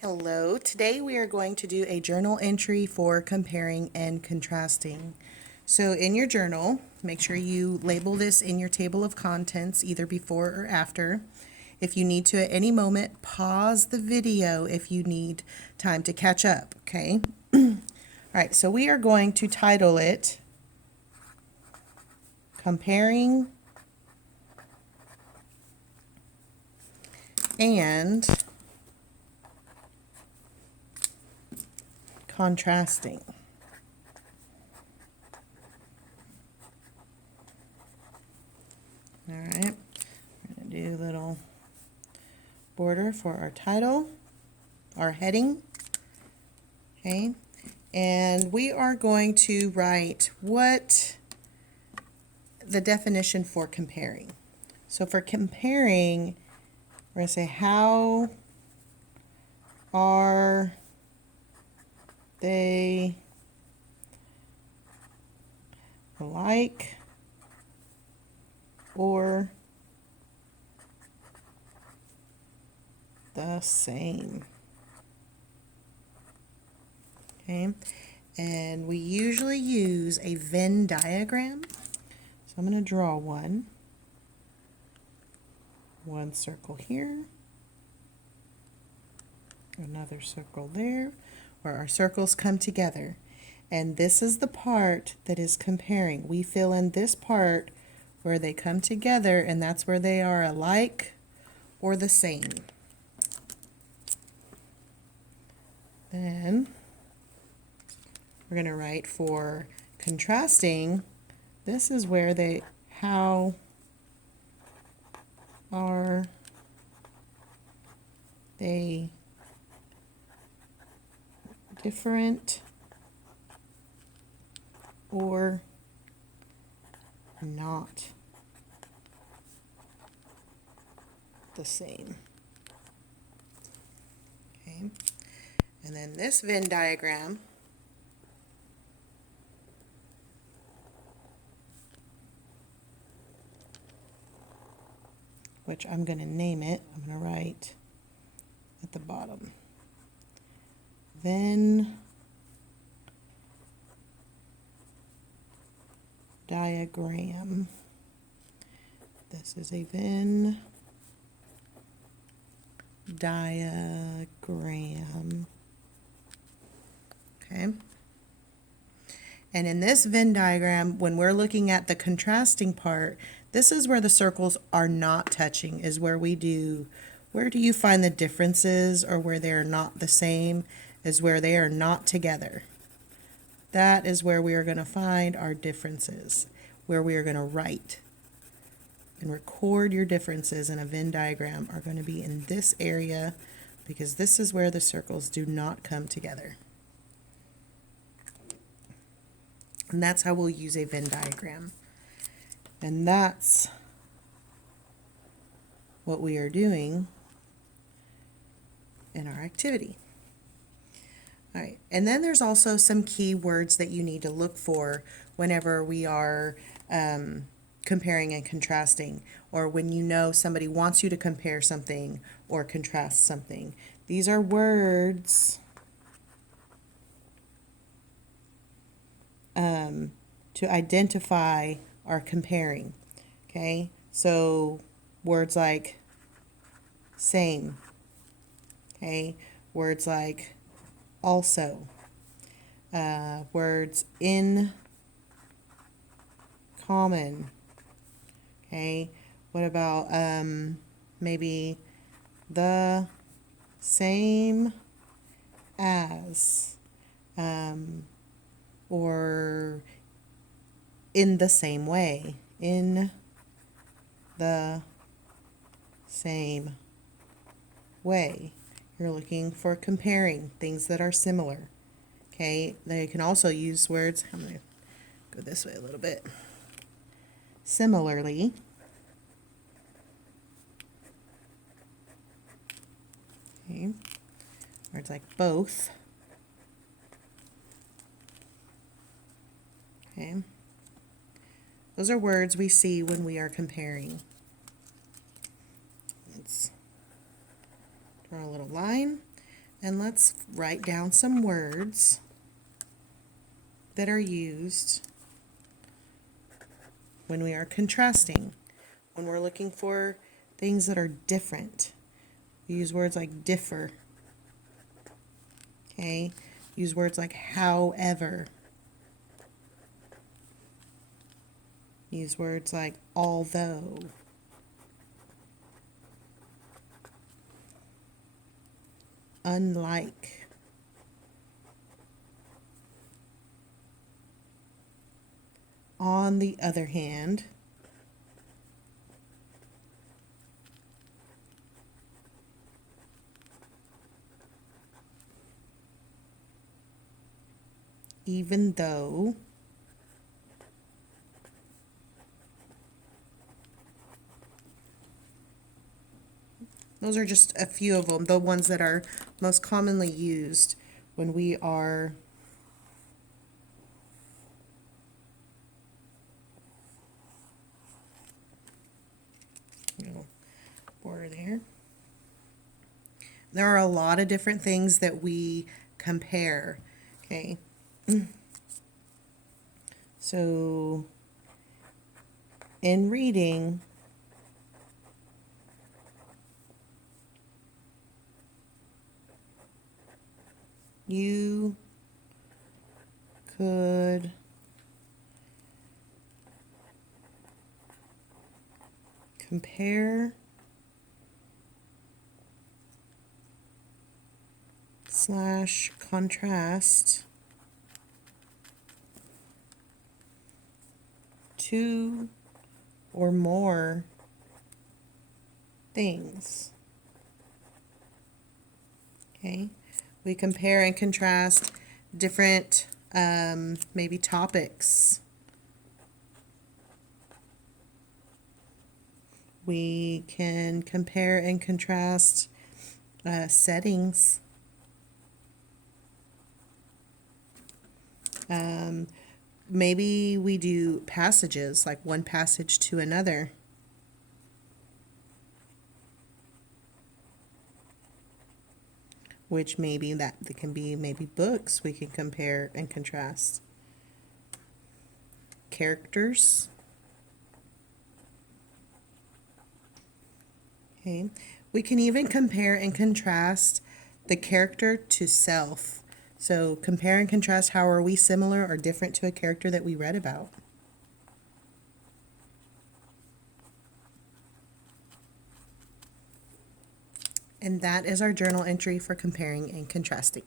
Hello, today we are going to do a journal entry for comparing and contrasting. So in your journal, make sure you label this in your table of contents either before or after. If you need to at any moment, pause the video if you need time to catch up, okay? All right, so we are going to title it Comparing and Contrasting. All right, we're going to do a little border for our title, our heading, okay? And we are going to write what the definition for comparing. So for comparing, we're going to say, how are they alike or the same? Okay, and we usually use a Venn diagram. So I'm going to draw one circle here, another circle there, where our circles come together. And this is the part that is comparing. We fill in this part where they come together, and that's where they are alike or the same. Then we're going to write for contrasting. This is where how are they different or not the same? Okay, and then this Venn diagram which I'm going to name it. I'm going to write at the bottom Venn diagram. This is a Venn diagram. Okay. And in this Venn diagram, when we're looking at the contrasting part, this is where the circles are not touching, is where we do, where do you find the differences or where they're not the same, is where they are not together. That is where we are going to find our differences, where we are going to write and record your differences in a Venn diagram are going to be in this area, because this is where the circles do not come together. And that's how we'll use a Venn diagram. And that's what we are doing in our activity. All right, and then there's also some key words that you need to look for whenever we are comparing and contrasting, or when you know somebody wants you to compare something or contrast something. These are words to identify our comparing. Okay, so words like same, okay, words like also, words in common, okay, what about maybe the same as, or in the same way, in the same way. You're looking for comparing things that are similar. Okay, they can also use words, I'm going to go this way a little bit. Similarly, okay, words like both. Okay, those are words we see when we are comparing. Let's draw a little line. And let's write down some words that are used when we are contrasting, when we're looking for things that are different. We use words like differ. Okay, use words like however. Use words like although. Unlike. On the other hand. Even though. Those are just a few of them, the ones that are most commonly used when we are border there. There are a lot of different things that we compare. Okay. So in reading, you could compare / contrast two or more things. Okay, we compare and contrast different maybe topics. We can compare and contrast settings. Maybe we do passages, like one passage to another. Which maybe that can be maybe books we can compare and contrast. Characters. Okay. We can even compare and contrast the character to self. So compare and contrast, how are we similar or different to a character that we read about? And that is our journal entry for comparing and contrasting.